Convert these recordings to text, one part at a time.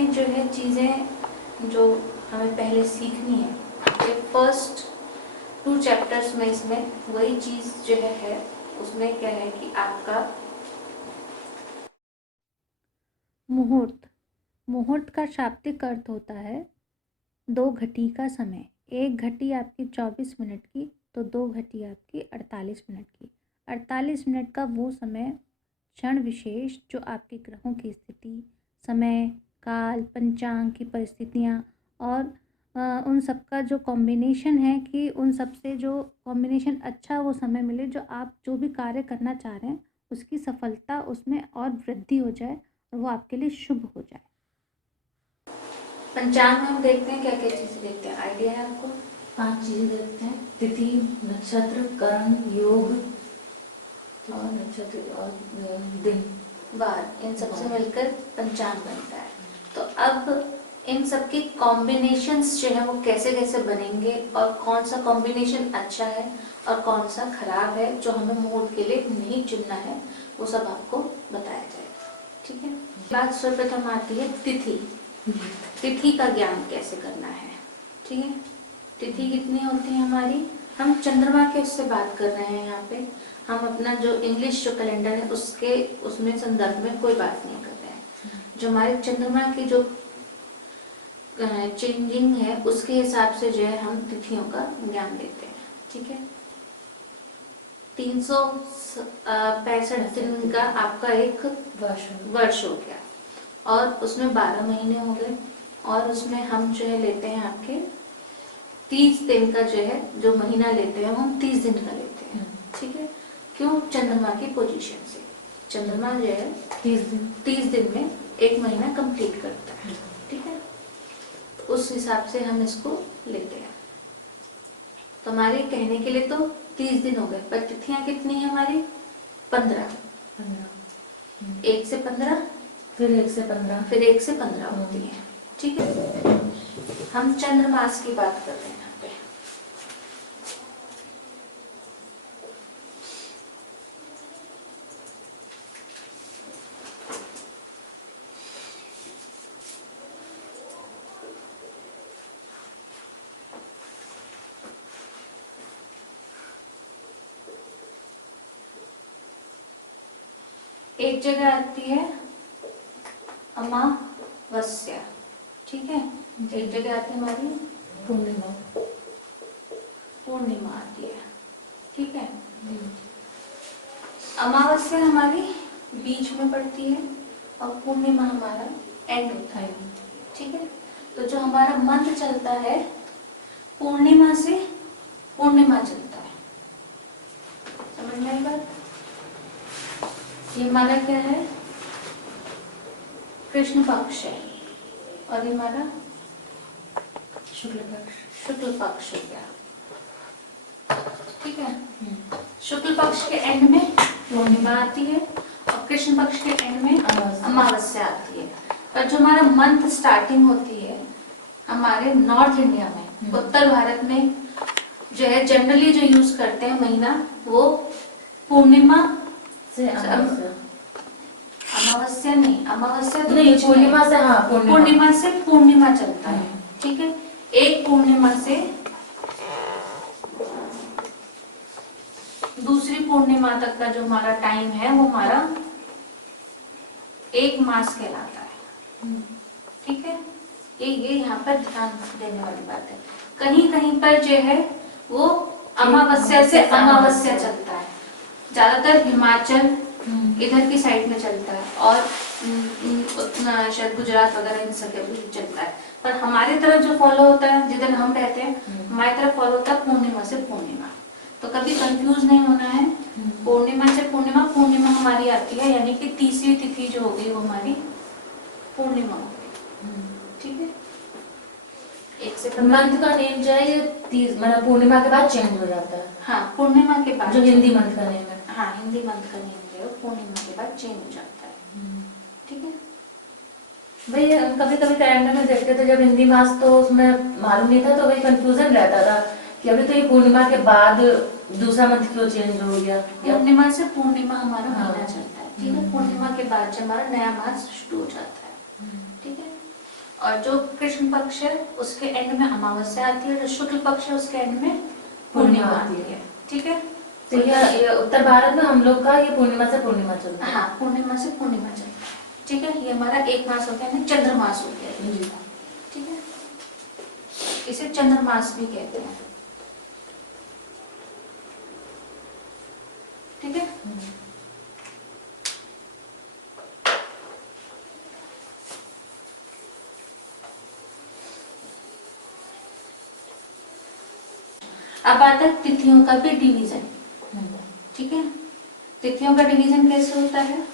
में जो है चीज़ें जो हमें पहले सीखनी है, ये फर्स्ट 2 चैप्टर्स में इसमें वही चीज़ जो है उसमें क्या है कि आपका मुहूर्त। मुहूर्त का शाब्दिक अर्थ होता है 2 घटी का समय। 1 घटी आपकी 24 मिनट की तो 2 घटी आपकी 48 मिनट की। 48 मिनट का वो समय क्षण विशेष जो आपके ग्रहों की स्थिति, समय, काल, पंचांग की परिस्थितियाँ और उन सब का जो कॉम्बिनेशन है कि उन सब से जो कॉम्बिनेशन अच्छा वो समय मिले, जो आप जो भी कार्य करना चाह रहे हैं उसकी सफलता उसमें और वृद्धि हो जाए और वो आपके लिए शुभ हो जाए। पंचांग में हम देखते हैं क्या क्या चीज़ें देखते हैं, आइडिया है आपको? 5 चीजें देखते हैं, तिथि, नक्षत्र, करण, योग और नक्षत्र और दिन, वार, इन सबसे मिलकर पंचांग बनता है। तो अब इन सब के कॉम्बिनेशंस जो है वो कैसे कैसे बनेंगे और कौन सा कॉम्बिनेशन अच्छा है और कौन सा खराब है जो हमें मुहूर्त के लिए नहीं चुनना है, वो सब आपको बताया जाएगा। ठीक है। बात सर्वप्रथम आती है तिथि। तिथि का ज्ञान कैसे करना है। ठीक है। तिथि कितनी होती है हमारी, हम चंद्रमा के उससे बात कर रहे हैं यहाँ पे, हम अपना जो इंग्लिश जो कैलेंडर है उसके उसमें संदर्भ में कोई बात नहीं कर रहे हैं। जो हमारे चंद्रमा की जो चेंजिंग है उसके हिसाब से जो है हम तिथियों का ज्ञान देते हैं। ठीक है। 365 दिन का आपका एक वर्ष हो गया और उसमें 12 महीने हो गए और उसमें हम जो है लेते हैं आपके 30 दिन का जो है जो महीना लेते हैं हम 30 दिन का लेते हैं। ठीक है। क्यों? चंद्रमा की पोजीशन से चंद्रमा जो है 30 दिन में एक महीना कंप्लीट करता है। ठीक है। तो उस हिसाब से हम इसको लेते हैं। तो हमारे कहने के लिए तो 30 दिन हो गए, पर तिथियां कितनी है हमारी? 15। 1 से 15, फिर 1 से 15, फिर 1 से 15 होती है। ठीक है। हम चंद्रमास की बात कर रहे हैं यहाँ पे। एक जगह आती है अमावस्या। ठीक है। एक जगह आती है हमारी पूर्णिमा। पूर्णिमा आती है। ठीक है। अमावस्या हमारी बीच में पड़ती है और पूर्णिमा हमारा एंड होता है। ठीक है। तो जो हमारा मंत्र चलता है पूर्णिमा से पूर्णिमा चलता है। समझ में आई बात? ये हमारा क्या है? कृष्ण पक्ष है और ये हमारा शुक्ल पक्ष हो गया। ठीक है। शुक्ल पक्ष के एंड में पूर्णिमा आती है और कृष्ण पक्ष के एंड में अमावस्या आती है। पर जो हमारा मंथ स्टार्टिंग होती है हमारे नॉर्थ इंडिया में, उत्तर भारत में जो है जनरली जो यूज करते हैं महीना वो पूर्णिमा से अमावस्या नहीं, अमावस्या तो नहीं, पूर्णिमा से, हाँ, पूर्णिमा से पूर्णिमा चलता है। ठीक है। एक पूर्णिमा से दूसरी पूर्णिमा तक का जो हमारा टाइम है वो हमारा 1 मास कहलाता है। ठीक है। ये यहाँ पर ध्यान देने वाली बात है। कहीं कहीं पर जो है वो अमावस्या से अमावस्या चलता है, ज्यादातर हिमाचल इधर की साइड में चलता है और शायद गुजरात वगैरह इन सब भी चलता है। पर हमारी तरफ जो फॉलो होता है, जिधर हम रहते हैं हमारी तरफ फॉलो होता है पूर्णिमा से पूर्णिमा। तो कभी कंफ्यूज नहीं होना है। पूर्णिमा से पूर्णिमा, पूर्णिमा हमारी आती है यानी कि 30वीं तिथि जो होगी वो हमारी पूर्णिमा होगी। ठीक है। 1 से 15 मंथ का नेम जो है ये 30 मतलब पूर्णिमा के बाद चेंज हो जाता है। हाँ, पूर्णिमा के बाद जो हिंदी मंथ का नेम है। हाँ, हिंदी मंथ का नेम जो है पूर्णिमा के बाद चेंज हो जाता है। ठीक है। भाई कभी कभी कैलेंडर में देखते थे जब हिंदी मास, तो उसमें मालूम नहीं था, तो वही कंफ्यूजन रहता था कि अभी तो ये पूर्णिमा के बाद दूसरा मंथ क्यों चेंज हो गया। पूर्णिमा से पूर्णिमा हमारा महीना चलता है। ठीक है। पूर्णिमा के बाद जब हमारा नया मास शुरू हो जाता है। ठीक है। और जो कृष्ण पक्ष है उसके एंड में अमावस्या आती है, जो शुक्ल पक्ष है उसके एंड में पूर्णिमा आती है। ठीक है, तो ये उत्तर भारत में हम लोग का ये पूर्णिमा से पूर्णिमा चलता है। हाँ, पूर्णिमा से पूर्णिमा चलता है। ठीक है, ये हमारा एक मास हो गया ना, चंद्रमास हो गया ये। ठीक है, इसे चंद्रमास भी कहते हैं। ठीक है, अब आता है तिथियों का भी डिवीजन। ठीक है, तिथियों का डिवीजन कैसे होता है,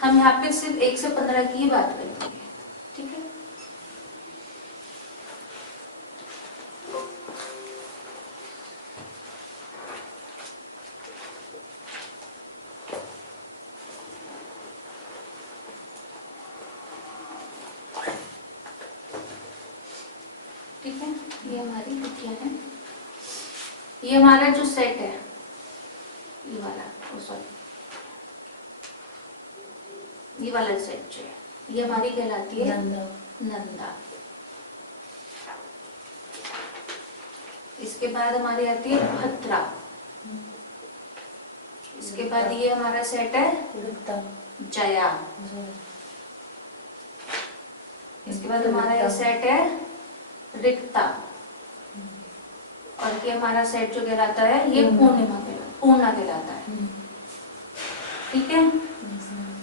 हम यहाँ पे सिर्फ 1 से 15 की ही बात करेंगे। ठीक है, ठीक है, ये हमारी तिथियां हैं। ये हमारा जो सेट है, ये वाला, सॉरी, ये वाला सेट जो है, ये हमारी कहलाती है नंदा। इसके बाद हमारी आती है भद्रा। इसके बाद ये हमारा सेट है जया। इसके बाद हमारा ये सेट है रिक्ता। और ये हमारा सेट जो कहलाता है ये पूर्णा कहलाता है। ठीक है,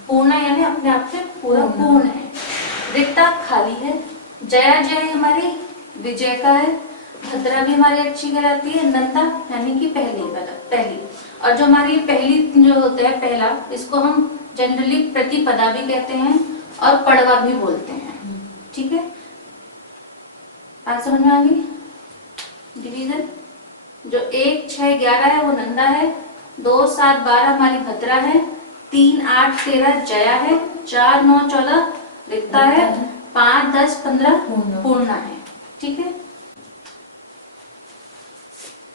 पूर्णा यानी अपने आप से पूरा पूर्ण है। रिक्ता खाली है। जया जो है हमारी विजय का है। भद्रा भी हमारी अच्छी कहलाती है। नंदा यानी कि पहली। और जो हमारी पहली जो होता है पहला, इसको हम जनरली प्रतिपदा भी कहते हैं और पड़वा भी बोलते हैं। ठीक है, बात समझ में आ गई। डिवीजन जो 1, 6, 11 है वो नंदा है। 2, 7, 12 हमारी भद्रा है। 3, 8, 13 जया है। 4, 9, 14 रिक्ता है। 5, 10, 15 पूर्णा है। ठीक है,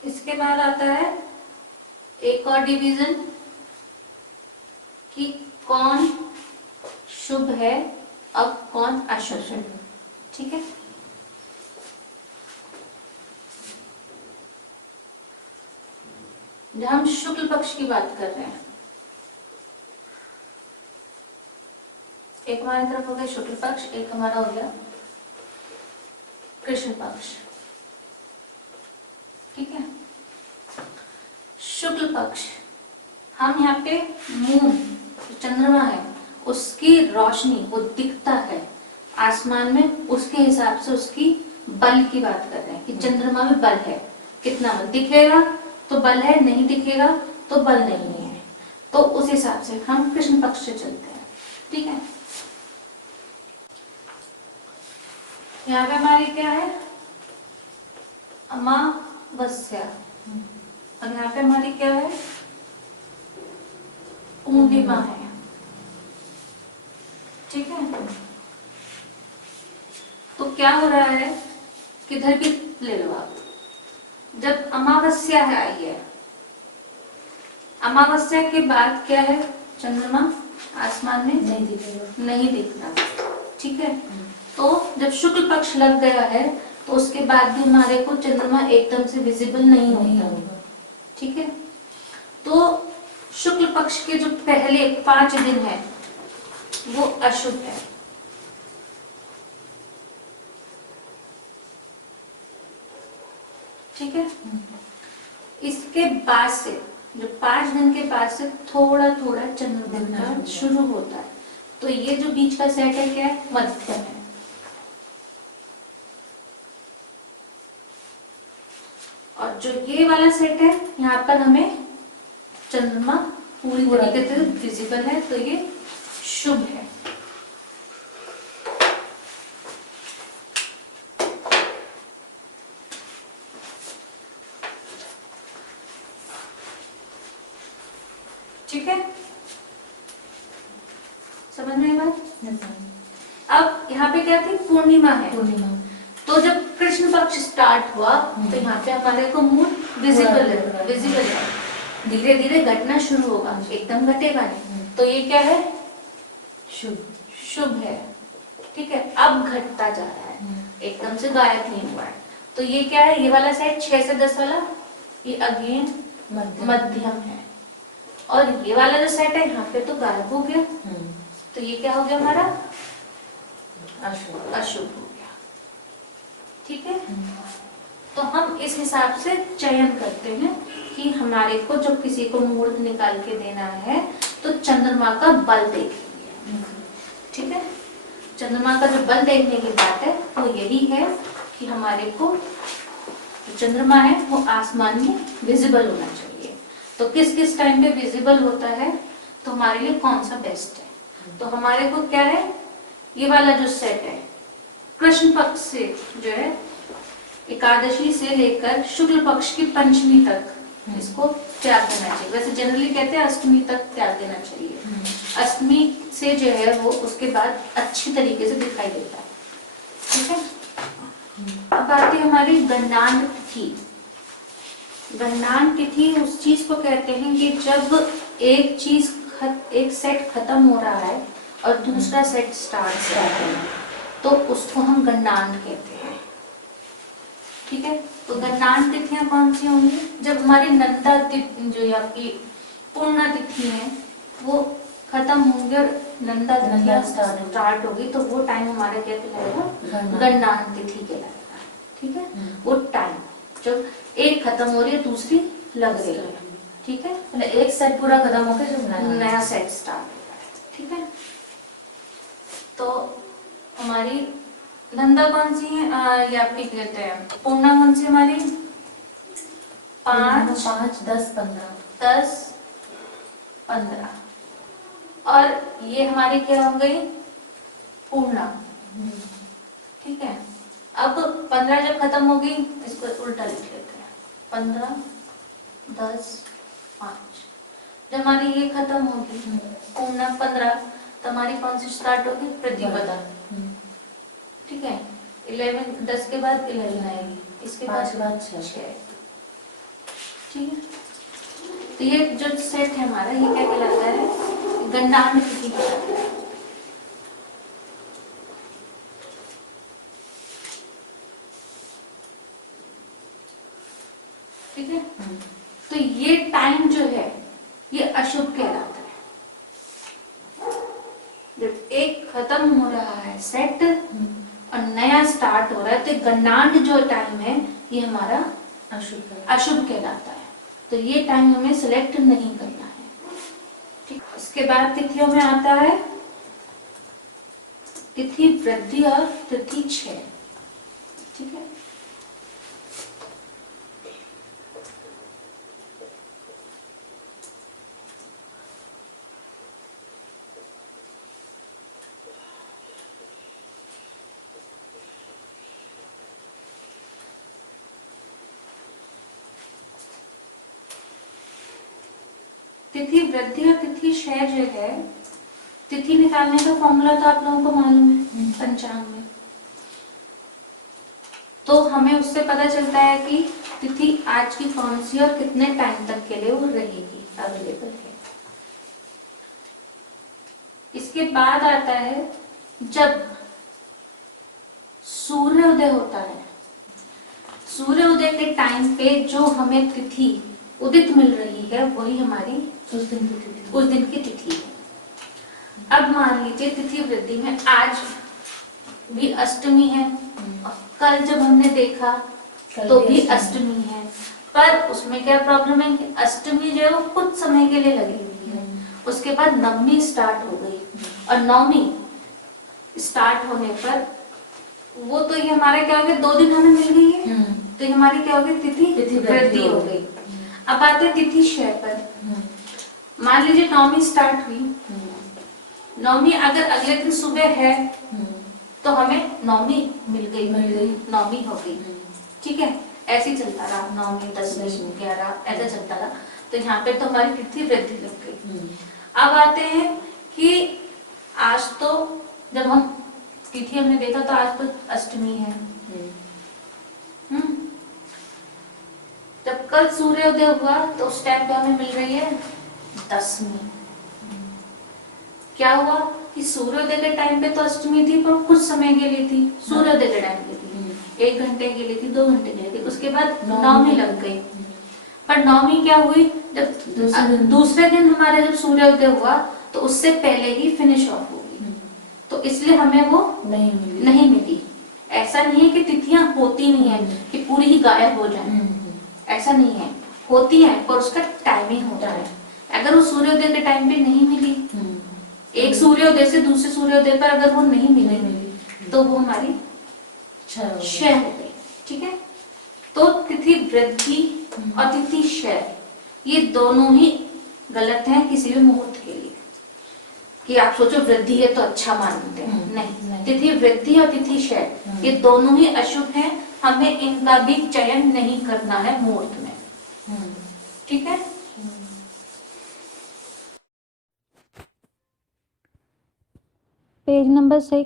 इसके बाद आता है एक और डिवीजन कि कौन शुभ है अब कौन अशुभ है। ठीक है, जब हम शुक्ल पक्ष की बात कर रहे हैं, एक हमारी तरफ हो गया शुक्ल पक्ष, एक हमारा हो गया कृष्ण पक्ष। ठीक है, शुक्ल पक्ष हम यहाँ पे मून चंद्रमा है उसकी रोशनी वो दिखता है आसमान में, उसके हिसाब से उसकी बल की बात कर रहे हैं कि चंद्रमा में बल है कितना, बल दिखेगा तो बल है, नहीं दिखेगा तो बल नहीं है। तो उस हिसाब से हम कृष्ण पक्ष से चलते हैं। ठीक है, यहाँ पे हमारी क्या है अमावस्या और यहाँ पे हमारी क्या है पूर्णिमा है। ठीक है, तो क्या हो रहा है, किधर भी ले लो आप, जब अमावस्या है आई है, अमावस्या के बाद क्या है, चंद्रमा आसमान में नहीं दिखता। ठीक है, तो जब शुक्ल पक्ष लग गया है तो उसके बाद भी हमारे को चंद्रमा एकदम से विजिबल नहीं होता। ठीक है, तो शुक्ल पक्ष के जो पहले 5 दिन है वो अशुभ है। ठीक है, इसके बाद से जो 5 दिन के बाद से थोड़ा थोड़ा चंद्रग्रहण शुरू होता है। तो ये जो बीच का सेट है क्या है, मध्यम है। और जो ये वाला सेट है यहाँ पर हमें चंद्रमा पूरी तरीके से विजिबल है, तो ये शुभ है। ठीक है, समझ में आई बात? अब यहाँ पे क्या थी, पूर्णिमा है। तो जब कृष्ण पक्ष स्टार्ट हुआ तो यहाँ पे हमारे को मून विजिबल है। धीरे धीरे घटना शुरू होगा, एकदम घटेगा नहीं। तो ये क्या है, शुभ है। ठीक है, अब घटता जा रहा है, एकदम से गायब नहीं हुआ है। तो ये क्या है, ये वाला सेट 6 से 10 वाला, ये अगेन मध्यम है, और ये वाला जो सेट है यहाँ पे तो गायब हो गया, तो ये क्या हो गया हमारा, अशुभ हो गया। ठीक है, तो हम इस हिसाब से चयन करते हैं कि हमारे को जब किसी को मुहूर्त निकाल के देना है तो चंद्रमा का बल देखेंगे। ठीक है, चंद्रमा का जो बल देखने की बात है वो यही है कि हमारे को जो चंद्रमा है वो आसमान में विजिबल होना चाहिए। तो किस किस टाइम पे विजिबल होता है, तो हमारे लिए कौन सा बेस्ट है, तो हमारे को क्या है, ये वाला जो सेट है कृष्ण पक्ष से जो है एकादशी से लेकर शुक्ल पक्ष की पंचमी तक इसको त्याग देना चाहिए। वैसे जनरली कहते हैं अष्टमी तक त्याग देना चाहिए, अष्टमी से जो है वो उसके बाद अच्छी तरीके से दिखाई देता है। ठीक है, अब आती है हमारी गणनांक तिथि। गणनांक तिथि उस चीज को कहते हैं कि जब एक चीज एक सेट खत्म हो रहा है और दूसरा सेट स्टार्ट हो रहा है तो उसको हम गणनांक कहते हैं। ठीक है, तो गणनांक तिथियां कौन सी होंगी, जब हमारी नंदा तिथि जो आपकी पूर्णा तिथि है वो खत्म होंगे और नंदा तिथियां स्टार्ट होगी, तो वो टाइम हमारा क्या कहलाएगा, गणनांक तिथि कहलाएगा। ठीक है, वो टाइम जब एक खत्म हो रही है दूसरी लग रही है। ठीक है, मतलब एक सेट पूरा खत्म होकर जो नया सेट स्टार्ट होगा। ठीक है, तो हमारी नंदा कौन सी है, ये आपकी कहते हैं पूर्णा कौन सी हमारी, 5, 10, 15, 10, 15, और ये हमारी क्या हो गई पूर्णा। ठीक है, अब 15 जब खत्म होगी इसको उल्टा लिख लेते हैं, 15, 10, 5, जब हमारी ये खत्म होगी पूर्णा 15, तो हमारी कौन सी स्टार्ट होगी, प्रतिपदा। ठीक है, 11, 10 के बाद 11 आएगी, इसके बाद 6। ठीक है, तो ये जो सेट है हमारा ये क्या कहलाता है, गणनांक तिथि कहलाता है। ठीक है, तो ये टाइम जो है ये अशुभ कहलाता है। जब एक खत्म हो रहा है सेट और नया स्टार्ट हो रहा है तो गणनांक जो टाइम है ये हमारा अशुभ कहलाता है। तो ये टाइम हमें सिलेक्ट नहीं करना है। ठीक, इसके बाद तिथियों में आता है तिथि वृद्धि और तिथि क्षय। ठीक है, तिथि वृद्धि और तिथि क्षय जो है, तिथि निकालने का फॉर्मूला तो आप लोगों को मालूम है पंचांग में, तो हमें उससे पता चलता है कि तिथि आज की कौन सी और कितने टाइम तक के लिए वो रहेगी, अवेलेबल है। इसके बाद आता है जब सूर्योदय होता है, सूर्योदय के टाइम पे जो हमें तिथि उदित मिल रही है वही हमारी उस दिन की तिथि है। अब मान लीजिए तिथि वृद्धि में आज भी अष्टमी है और कल जब हमने देखा तो भी अष्टमी है, पर उसमें क्या प्रॉब्लम है कि अष्टमी जो है वो कुछ समय के लिए लगी हुई है, उसके बाद नवमी स्टार्ट हो गई और नवमी स्टार्ट होने पर वो तो ये हमारा क्या हो गया, 2 दिन हमें मिल गई है, तो ये हमारी क्या हो गई, तिथि वृद्धि हो गई। अब आते हैं तिथि क्षय पर। मान लीजिए नवमी स्टार्ट हुई, नवमी अगर अगले दिन सुबह है तो हमें नवमी मिल गई, नवमी हो गई। ठीक है, ऐसे ही चलता रहा, नवमी 10, 11 ऐसा चलता रहा, तो यहाँ पे तो हमारी तिथि वृद्धि लग गई। अब आते हैं कि आज तो जब हम तिथि हमने देखा तो आज तो अष्टमी है, जब कल सूर्योदय हुआ तो उस टाइम पे हमें मिल रही है दसवीं। क्या हुआ कि सूर्योदय के टाइम पे तो अष्टमी थी, पर कुछ समय के लिए थी, सूर्योदय के टाइम पे थी, 1 घंटे के लिए थी, 2 घंटे के लिए थी, उसके बाद नौमी लग गई। पर नौमी क्या हुई, जब दूसरे दिन हमारे जब सूर्योदय हुआ तो उससे पहले ही फिनिश ऑफ होगी, तो इसलिए हमें वो नहीं मिली। ऐसा नहीं है कि तिथियां होती नहीं है कि पूरी ही गायब हो जाए, ऐसा नहीं है, होती है पर उसका टाइमिंग होता है। अगर वो सूर्योदय के टाइम पे नहीं मिली, एक सूर्योदय से दूसरे सूर्योदय पर अगर वो नहीं मिली तो वो हमारी क्षय हो गई। ठीक है, तो तिथि वृद्धि और तिथि क्षय ये दोनों ही गलत हैं किसी भी मुहूर्त के लिए। कि आप सोचो वृद्धि है तो अच्छा मानते हैं, नहीं, तिथि वृद्धि और तिथि क्षय ये दोनों ही अशुभ हैं, हमें इनका भी चयन नहीं करना है मुहूर्त में। ठीक है, पेज नंबर 6,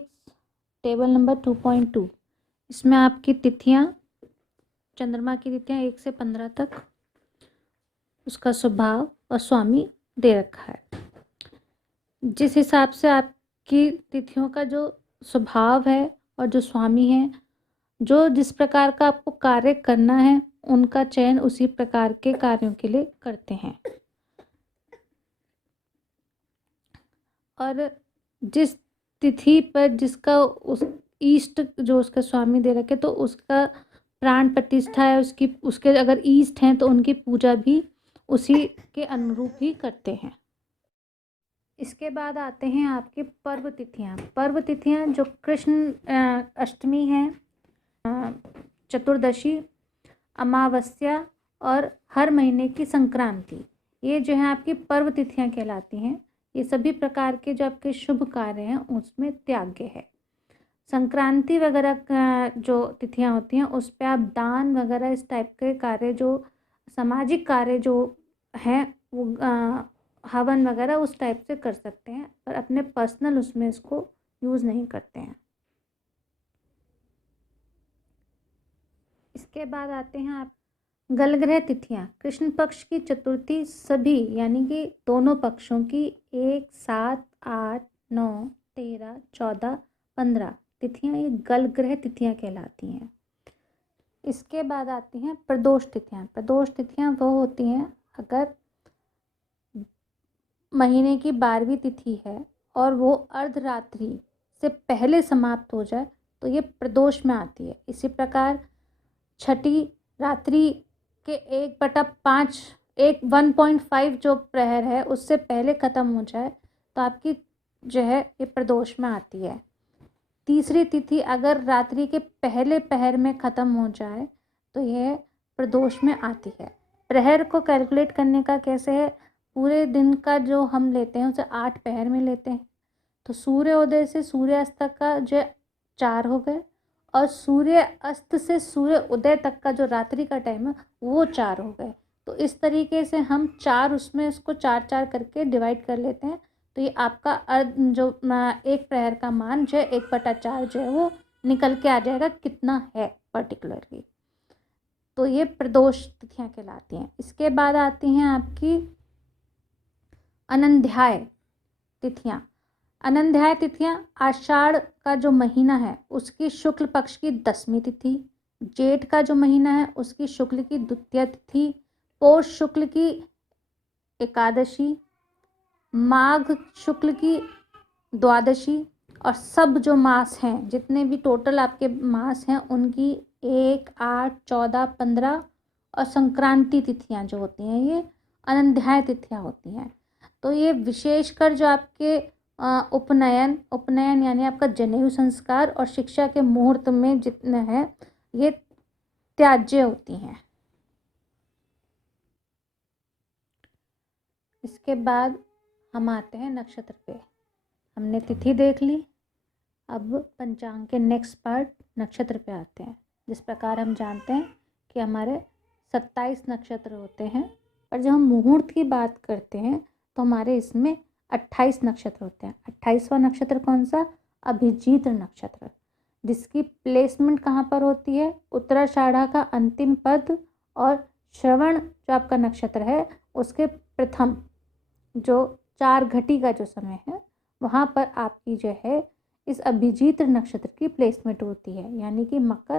टेबल नंबर 2.2। इसमें आपकी तिथियां, चंद्रमा की तिथियां 1 से 15 तक, उसका स्वभाव और स्वामी दे रखा है। जिस हिसाब से आपकी तिथियों का जो स्वभाव है और जो स्वामी है, जो जिस प्रकार का आपको कार्य करना है उनका चयन उसी प्रकार के कार्यों के लिए करते हैं। और जिस तिथि पर जिसका उस ईष्ट जो उसका स्वामी दे रखे तो उसका प्राण प्रतिष्ठा है, उसके अगर ईष्ट हैं तो उनकी पूजा भी उसी के अनुरूप ही करते हैं। इसके बाद आते हैं आपके पर्व तिथियाँ। पर्व तिथियाँ जो कृष्ण अष्टमी है, चतुर्दशी, अमावस्या और हर महीने की संक्रांति, ये जो है आपकी पर्व तिथियाँ कहलाती हैं। ये सभी प्रकार के जो आपके शुभ कार्य हैं उसमें त्याग्य है। संक्रांति वगैरह का जो तिथियाँ होती हैं उस पे आप दान वगैरह इस टाइप के कार्य, जो सामाजिक कार्य जो हैं वो हवन वगैरह उस टाइप से कर सकते हैं, पर अपने पर्सनल उसमें इसको यूज़ नहीं करते हैं। इसके बाद आते हैं आप गलग्रह तिथियाँ। कृष्ण पक्ष की चतुर्थी सभी यानी कि दोनों पक्षों की 1, 7, 8, 9, 13, 14, 15 तिथियाँ ये गलग्रह तिथियाँ कहलाती हैं। इसके बाद आती हैं प्रदोष तिथियाँ। प्रदोष तिथियाँ वो होती हैं अगर महीने की 12वीं तिथि है और वो अर्धरात्रि से पहले समाप्त हो जाए तो ये प्रदोष में आती है। इसी प्रकार छठी रात्रि के 1/5 जो प्रहर है उससे पहले ख़त्म हो जाए तो आपकी जो है ये प्रदोष में आती है। तीसरी तिथि अगर रात्रि के पहले पहर में ख़त्म हो जाए तो यह प्रदोष में आती है। प्रहर को कैलकुलेट करने का कैसे है, पूरे दिन का जो हम लेते हैं उसे 8 पहर में लेते हैं, तो सूर्योदय से सूर्यास्त तक का जो 4 हो गए और सूर्य अस्त से सूर्य उदय तक का जो रात्रि का टाइम है वो 4 हो गए। तो इस तरीके से हम 4 उसमें इसको 4-4 करके डिवाइड कर लेते हैं, तो ये आपका जो एक प्रहर का मान जो है 1/4 जो है वो निकल के आ जाएगा कितना है पर्टिकुलरली। तो ये प्रदोष तिथियाँ कहलाती हैं। इसके बाद आती हैं आपकी अनंध्याय तिथियाँ। अनंध्याय तिथियाँ आषाढ़ का जो महीना है उसकी शुक्ल पक्ष की 10वीं तिथि, जेठ का जो महीना है उसकी शुक्ल की द्वितीय तिथि, पौष शुक्ल की एकादशी, माघ शुक्ल की द्वादशी और सब जो मास हैं जितने भी टोटल आपके मास हैं उनकी 1, 8, 14, 15 और संक्रांति तिथियां जो होती हैं ये अनंध्याय तिथियां होती हैं। तो ये विशेषकर जो आपके उपनयन यानी आपका जनेऊ संस्कार और शिक्षा के मुहूर्त में जितने हैं ये त्याज्य होती हैं। इसके बाद हम आते हैं नक्षत्र पे। हमने तिथि देख ली, अब पंचांग के नेक्स्ट पार्ट नक्षत्र पे आते हैं। जिस प्रकार हम जानते हैं कि हमारे 27 नक्षत्र होते हैं, पर जब हम मुहूर्त की बात करते हैं तो हमारे इसमें 28 नक्षत्र होते हैं। 28वां नक्षत्र कौन सा? अभिजीत नक्षत्र, जिसकी प्लेसमेंट कहाँ पर होती है? उत्तराषाढ़ा का अंतिम पद और श्रवण जो आपका नक्षत्र है उसके प्रथम जो 4 घटी का जो समय है वहाँ पर आपकी जो है इस अभिजीत नक्षत्र की प्लेसमेंट होती है, यानी कि मकर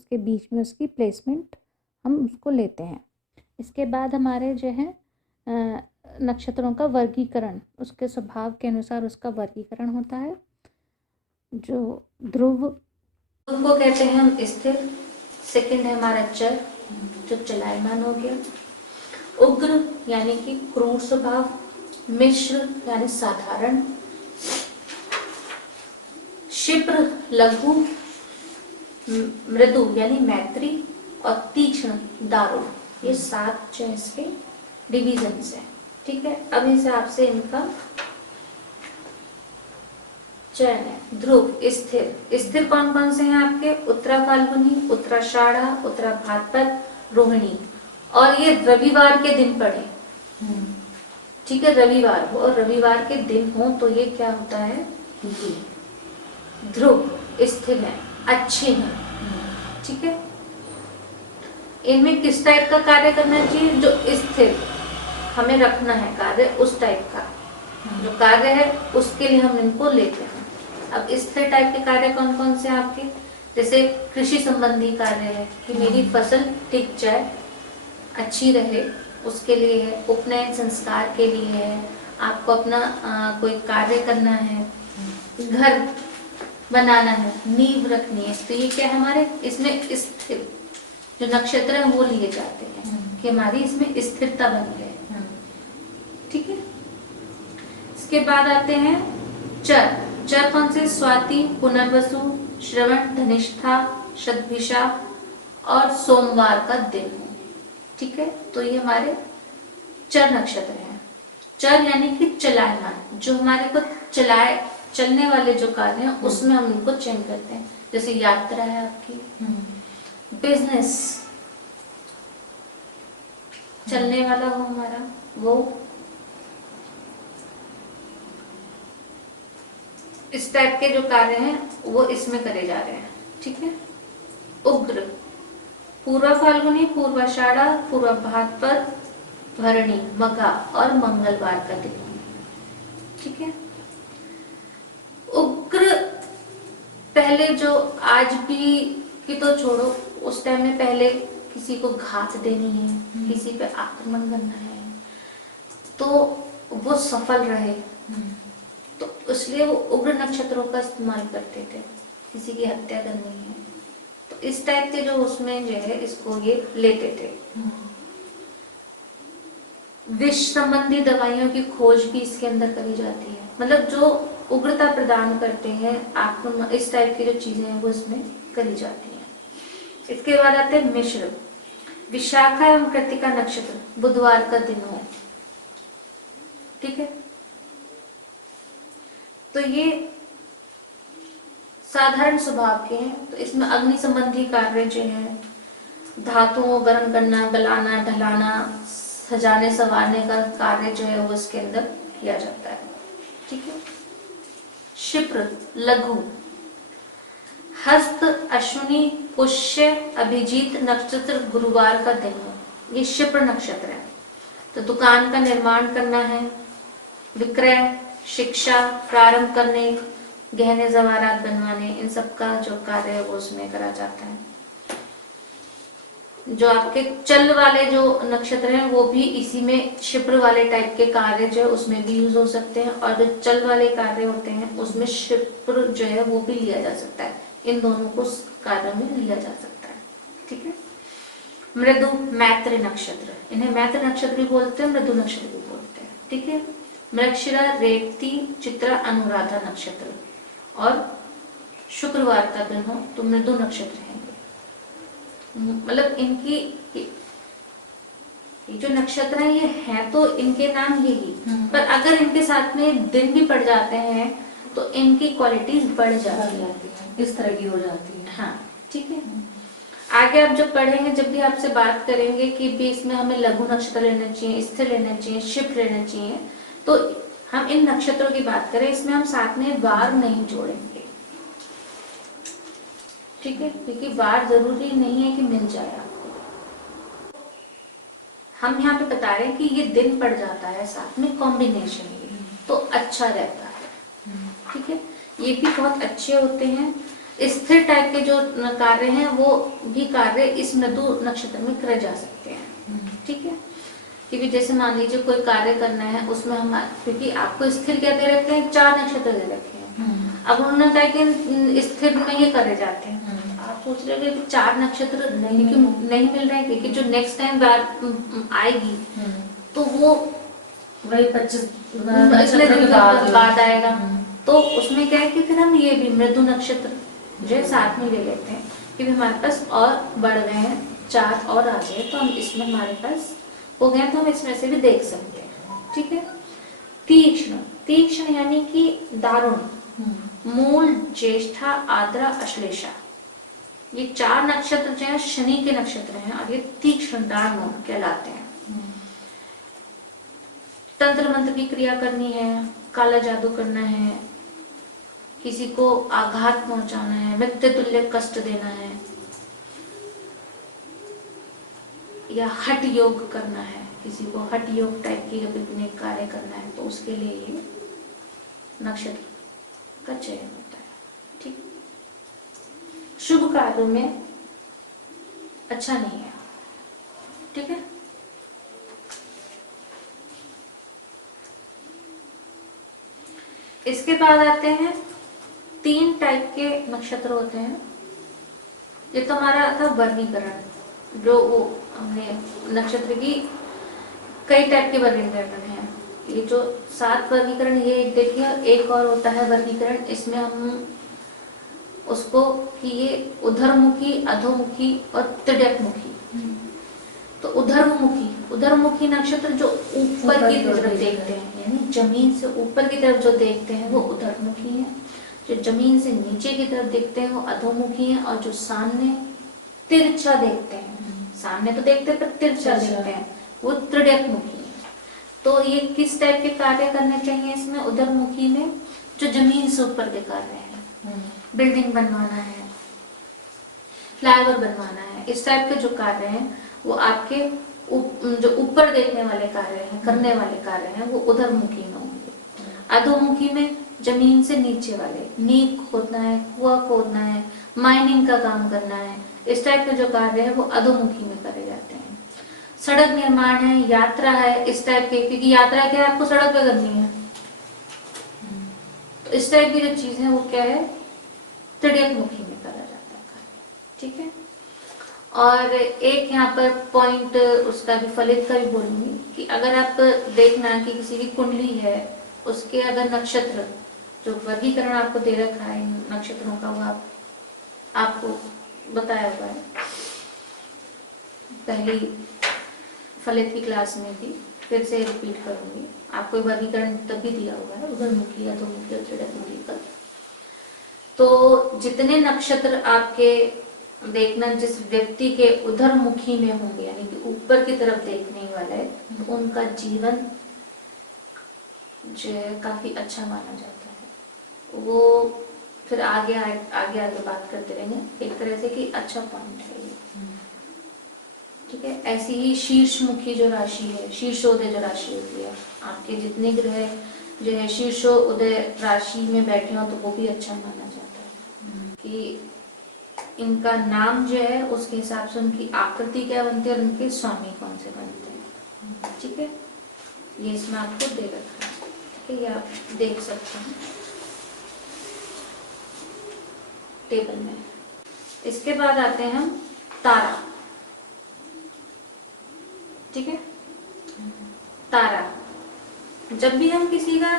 उसके बीच में उसकी प्लेसमेंट हम उसको लेते हैं। इसके बाद हमारे जो है नक्षत्रों का वर्गीकरण, उसके स्वभाव के अनुसार उसका वर्गीकरण होता है। जो ध्रुव को कहते हैं हम स्थिर, सेकंड है हमारा चर जो चलायमान हो गया, उग्र यानी कि क्रूर स्वभाव, मिश्र यानी साधारण, क्षिप्र लघु, मृदु यानी मैत्री, और तीक्ष्ण दारुण। ये 7 जो है इसके डिविजन्स हैं। ठीक है, अब इस हिसाब से इनका चयन है। ध्रुव स्थिर, स्थिर कौन कौन से हैं आपके? उत्तरा फाल्गुनी, उत्तराषाढ़ा, उत्तरा भाद्रपद, रोहिणी। और ये रविवार के दिन पड़े, ठीक है, रविवार हो और रविवार के दिन हो तो ये क्या होता है? ध्रुव स्थिर है, अच्छे हैं। ठीक है, इनमें किस टाइप का कार्य करना चाहिए? जो स्थिर हमें रखना है कार्य, उस टाइप का जो कार्य है उसके लिए हम इनको लेते हैं। अब स्थिर टाइप के कार्य कौन कौन से आपके? जैसे कृषि संबंधी कार्य है कि मेरी फसल टिक जाए, अच्छी रहे, उसके लिए है। उपनयन संस्कार के लिए है, आपको अपना कोई कार्य करना है, घर बनाना है, नींव रखनी है, तो ये क्या है हमारे इसमें स्थिर जो नक्षत्र है वो लिए जाते हैं कि हमारी इसमें स्थिरता बनी रहे। ठीक है, इसके बाद आते हैं चर। चर कौन से? स्वाति, पुनर्वसु, श्रवण, धनिष्ठा, शतभिषा और सोमवार का दिन हो। ठीक है, तो ये हमारे चर नक्षत्र हैं। चर यानी कि चलायमान, जो हमारे को चलने वाले जो कार्य हैं उसमें हम उनको चयन करते हैं। जैसे यात्रा है आपकी, बिजनेस चलने वाला हो हमारा, वो इस टाइप के जो कार्य हैं वो इसमें करे जा रहे हैं। ठीक है, उग्र, पूर्वा फाल्गुनी, पूर्वाषाढ़ा, पूर्वा भाद्रपद, भरणी, मघा और मंगलवार का दिन। ठीक है, उग्र पहले जो आज भी की तो छोड़ो, उस टाइम में पहले किसी को घात देनी है, किसी पे आक्रमण करना है तो वो सफल रहे, तो इसलिए वो उग्र नक्षत्रों का इस्तेमाल करते थे। किसी की हत्या करनी है तो इस टाइप के जो उसमें जो है इसको ये लेते थे। विष संबंधी दवाइयों की खोज भी इसके अंदर करी जाती है, मतलब जो उग्रता प्रदान करते हैं आपको, इस टाइप की जो चीजें हैं वो इसमें करी जाती हैं। इसके बाद आते हैं मिश्र। विशाखा एवं कृतिका नक्षत्र बुधवार का दिन हो। ठीक है, तो ये साधारण स्वभाव के हैं। तो इसमें अग्नि संबंधी कार्य जो है, धातुओं को गर्म करना, गलाना, ढलाना, सजाने संवारने का कार्य जो है वो इसके अंदर किया जाता है। ठीक है, क्षिप्र लघु, हस्त, अश्विनी, पुष्य, अभिजीत नक्षत्र गुरुवार का दिन हो, ये क्षिप्र नक्षत्र है। तो दुकान का निर्माण करना है, विक्रय, शिक्षा प्रारंभ करने, गहने जवाहरात बनवाने, इन सब का जो कार्य है वो उसमें करा जाता है। जो आपके चल वाले जो नक्षत्र हैं वो भी इसी में क्षिप्र वाले टाइप के कार्य जो है उसमें भी यूज हो सकते हैं, और जो चल वाले कार्य होते हैं उसमें क्षिप्र जो है वो भी लिया जा सकता है। इन दोनों को कार्य में लिया जा सकता है। ठीक है, मृदु, मैत्र नक्षत्र, इन्हें मैत्र नक्षत्र भी बोलते हैं, मृदु नक्षत्र भी बोलते हैं। ठीक है, मृगशिरा, रेवती, चित्रा, अनुराधा नक्षत्र, और शुक्रवार का दिन हो तो मृदु नक्षत्र है। मतलब इनकी ये जो नक्षत्र है ये है तो इनके नाम यही, पर अगर इनके साथ में दिन भी पड़ जाते हैं तो इनकी क्वालिटीज बढ़ जाती है, इस तरह की हो जाती है। हाँ, ठीक है। आगे आप जब पढ़ेंगे, जब भी आपसे बात करेंगे कि भी इसमें हमें लघु नक्षत्र लेना चाहिए, स्थिर लेना चाहिए, क्षिप्र लेना चाहिए, तो हम इन नक्षत्रों की बात करें, इसमें हम साथ में वार नहीं जोड़ेंगे। ठीक है, क्योंकि वार जरूरी नहीं है कि मिल जाए आपको। हम यहाँ पे बता रहे हैं कि ये दिन पड़ जाता है साथ में कॉम्बिनेशन, तो अच्छा रहता है। ठीक है, ये भी बहुत अच्छे होते हैं। स्थिर टाइप के जो कार्य हैं वो भी कार्य इस मृदु नक्षत्र में करे जा सकते हैं। ठीक है, क्योंकि जैसे मान लीजिए कोई कार्य करना है उसमें हम, क्योंकि आपको स्थिर क्या दे रखे हैं, 4 नक्षत्र दे रखे हैं। अब उन्होंने कहा कि स्थिर में ये करे जाते हैं, आप सोच रहे हो कि 4 नक्षत्र नहीं मिल रहे हैं, क्योंकि जो नेक्स्ट टाइम बार आएगी तो वो वही 25 पिछले दिन बाद आएगा। तो उसमें क्या है कि फिर हम ये भी मृदु नक्षत्र जो है साथ में ले लेते हैं, कि हमारे पास और बढ़ गए हैं, 4 और आ गए, तो हम इसमें हमारे पास हो गए, तो हम इसमें से भी देख सकते हैं। ठीक है, तीक्ष्ण, तीक्ष्ण यानी कि दारुण, मूल, ज्येष्ठा, आद्रा, अश्लेषा, ये 4 नक्षत्र जो है शनि के नक्षत्र हैं और ये तीक्ष्ण दारुण कहलाते हैं। तंत्र मंत्र की क्रिया करनी है, काला जादू करना है, किसी को आघात पहुंचाना है, मृत्यु तुल्य कष्ट देना है, या हठ योग करना है, किसी को हठ योग टाइप की अपने कार्य करना है, तो उसके लिए ये नक्षत्र का चयन होता है। ठीक, शुभ कार्यों में अच्छा नहीं है। ठीक है, इसके बाद आते हैं 3 टाइप के नक्षत्र होते हैं। ये तो हमारा था वर्गीकरण, जो वो हमने नक्षत्र की कई टाइप के वर्गीकरण हैं। ये जो 7 वर्गीकरण, ये देखिए, एक और होता है वर्गीकरण, इसमें हम उसको कि ये उधरमुखी, अधोमुखी और त्रियकमुखी। तो उधरमुखी नक्षत्र जो ऊपर की तरफ देखते हैं, यानी जमीन से ऊपर की तरफ जो देखते हैं वो उधरमुखी हैं। जो जमीन से नीचे की तरफ देखते हैं वो अधोमुखी हैं, और जो सामने तिरछा देखते हैं, सामने तो देखते हैं पर तिरछा देखते हैं, वो त्रियकमुखी हैं। तो ये किस टाइप के कार्य करने चाहिए इसमें? उधरमुखी में जो जमीन से ऊपर के कार्य हैं, बिल्डिंग बनवाना है, फ्लाईओवर बनवाना है, इस टाइप के जो कार्य हैं वो आपके जो ऊपर देखने वाले कार्य हैं, करने वाले कार्य हैं, वो उधरमुखी में होंगे। अधोमुखी में जमीन से नीचे वाले, नींव खोदना है, कुआं खोदना है, माइनिंग का काम करना है, इस टाइप के जो कार्य है वो अधोमुखी में करे जाते हैं। सड़क निर्माण है, यात्रा है, इस टाइप के, क्योंकि यात्रा क्या है, आपको सड़क पे करनी है, तो इस टाइप की जो चीज है वो क्या है, त्रियकमुखी में करा जाता है कार्य। ठीक है, और एक यहाँ पर पॉइंट उसका भी, फलित का भी बोलूंगी, कि अगर आप देखना कि किसी की कुंडली है, उसके अगर नक्षत्र, जो वर्गीकरण आपको दे रखा है इन नक्षत्रों का, वो आपको बताया हुआ है पहली फलित की क्लास में भी, फिर से रिपीट करूंगी, आपको वर्गीकरण तभी दिया हुआ है, उधरमुखी, अधोमुखी और त्रियकमुखी का। तो जितने नक्षत्र आपके देखना जिस व्यक्ति के उधरमुखी में होंगे, यानी कि ऊपर की तरफ देखने वाले, तो उनका जीवन जो है काफी अच्छा माना जाता है। वो फिर आगे बात करते रहेंगे, एक तरह से कि अच्छा पॉइंट है ये। ठीक है, ऐसी ही शीर्षमुखी जो राशि है, शीर्षोदय जो राशि होती है, आपके जितने ग्रह जो है शीर्षोदय राशि में बैठे हो, तो वो भी अच्छा माना जाता है कि इनका नाम जो है उसके हिसाब से उनकी आकृति क्या बनती है और उनके स्वामी कौन से बनते हैं। ठीक है, ये इसमें आपको दे रखा है, ठीक है, ये आप देख सकते हैं टेबल में। इसके बाद आते हैं हम तारा। ठीक है, तारा, जब भी हम किसी का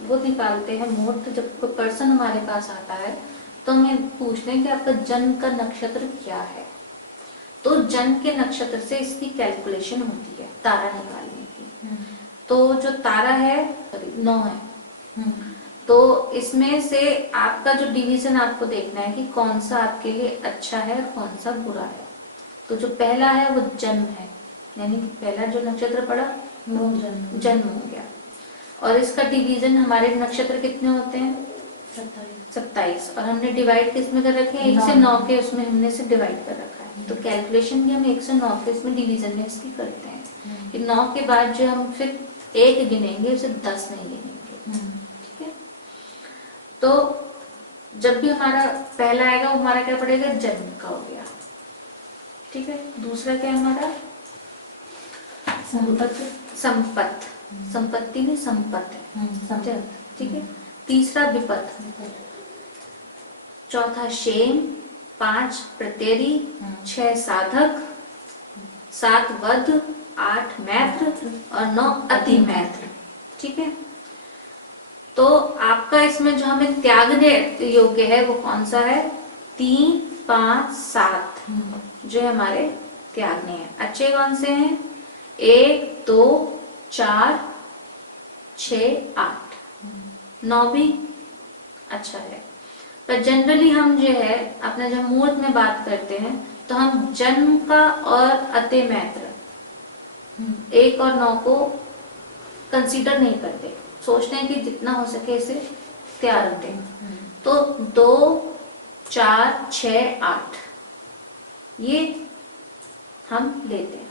वो निकालते हैं मुहूर्त, जब कोई पर्सन हमारे पास आता है तो हमें पूछते हैं कि आपका जन्म का नक्षत्र क्या है। तो जन्म के नक्षत्र से इसकी कैलकुलेशन होती है तारा निकालने की। तो जो तारा है 9 है, तो इसमें से आपका जो डिवीजन आपको देखना है कि कौन सा आपके लिए अच्छा है और कौन सा बुरा है। तो जो पहला है वो जन्म है, यानी पहला जो नक्षत्र पड़ा वो जन्म हो गया। और इसका डिवीजन, हमारे नक्षत्र कितने होते हैं? 27। और हमने डिवाइड किस में कर रखे हैं? 1 से 9 के उसमें हमने से डिवाइड कर रखा है। तो कैलकुलेशन भी हम 1 से 9 के इसमें डिवीजन में इसकी करते हैं कि 9 के बाद जो हम फिर 1 गिनेंगे, उसे 10 नहीं गिनेंगे। ठीक है, तो जब भी हमारा पहला आएगा वो हमारा क्या पड़ेगा, जन्म का हो गया, ठीक है। दूसरा क्या है हमारा, संपत्ति, संपत्त, संपत्ति नहीं संपत्त है, समझे, ठीक है। तीसरा विपत्त, चौथा शेम, 5 प्रत्ययी, 6 साधक, 7 वध, 8 मैत्र और 9 अति मैत्र, ठीक है। तो आपका इसमें जो हमें त्यागने योग्य है वो कौन सा है, 3, 5, 7 जो हमारे त्यागने हैं। अच्छे कौन से हैं, 1, 2, 4, 6, 8, 9 भी अच्छा है। पर जनरली हम जो है अपने जब मुहूर्त में बात करते हैं तो हम जन्म का और अति मैत्र 1 और 9 को कंसीडर नहीं करते, सोचते हैं कि जितना हो सके इसे त्याग दें। तो 2, 4, 6, 8 ये हम लेते हैं।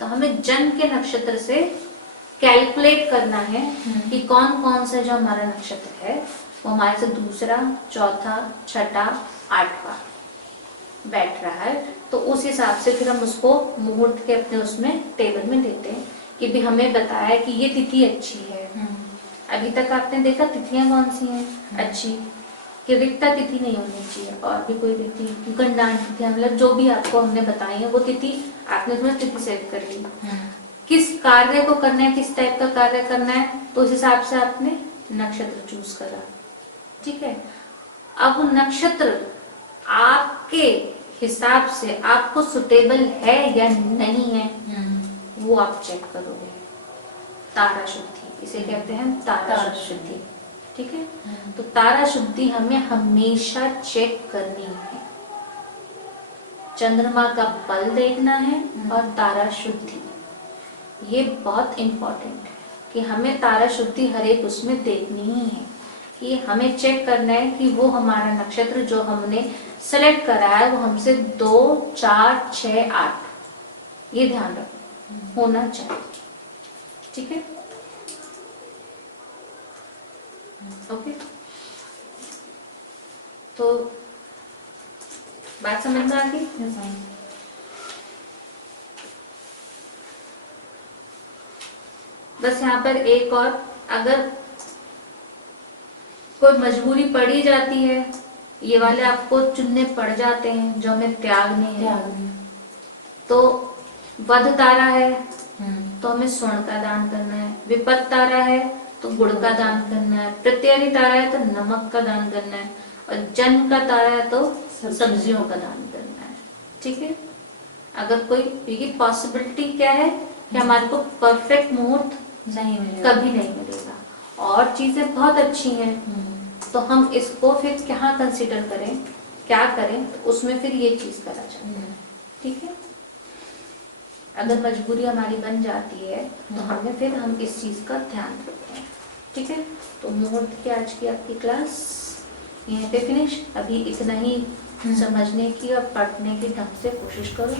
तो हमें जन्म के नक्षत्र से कैलकुलेट करना है कि कौन कौन सा जो हमारा नक्षत्र है वो हमारे से दूसरा, चौथा, छठा, 8वां बैठ रहा है। तो उस हिसाब से फिर हम उसको मुहूर्त के अपने उसमें टेबल में देते हैं कि भी हमें बताया कि ये तिथि अच्छी है। अभी तक आपने देखा तिथियां कौन सी हैं अच्छी, कि रिक्ता तिथि नहीं होनी चाहिए, और भी कोई तिथि, गंडान तिथि, मतलब जो भी आपको हमने बताई है वो तिथि आपने उसमें तिथि सेट कर ली। किस कार्य को करना है, किस टाइप का कार्य करना है, तो उस हिसाब से आपने नक्षत्र चूज करा, ठीक है। अब नक्षत्र आपके हिसाब से आपको सुटेबल है या नहीं है वो आप चेक करोगे। तारा शुद्धि इसे कहते हैं, तारा शुद्धि, ठीक है। तो तारा शुद्धि हमें हमेशा चेक करनी है। चंद्रमा का बल देखना है और तारा शुद्धि, ये बहुत इंपॉर्टेंट है कि हमें तारा शुद्धि हर एक उसमें देखनी ही है, कि हमें चेक करना है कि वो हमारा नक्षत्र जो हमने सेलेक्ट करा है वो हमसे 2, 4, 6, 8 ये ध्यान रखो होना चाहिए, ठीक है। ओके, तो बात समझ में आ गई। बस यहाँ पर एक और, अगर कोई मजबूरी पड़ी जाती है, ये वाले आपको चुनने पड़ जाते हैं जो हमें त्यागने हैं, तो वध तारा है तो हमें स्वर्ण का दान करना है, विपत्त तारा है तो गुड़ का दान करना है, प्रत्ययी तारा है तो नमक का दान करना है, और जन्म का तारा है तो सब्जियों का दान करना है, ठीक है। अगर कोई, क्योंकि पॉसिबिलिटी क्या है कि हमारे को परफेक्ट मुहूर्त नहीं मिलेगा, कभी नहीं मिलेगा, और चीजें बहुत अच्छी हैं, तो हम इसको फिर क्या कंसीडर करें, क्या करें, तो उसमें फिर ये चीज करा जाता है, ठीक है। अगर मजबूरी हमारी बन जाती है तो हमें फिर हम इस चीज का ध्यान रखते हैं, ठीक है। तो मुहूर्त की आज की आपकी क्लास यहीं पे फिनिश। अभी इतना ही समझने की और पढ़ने की ढंग से कोशिश करो।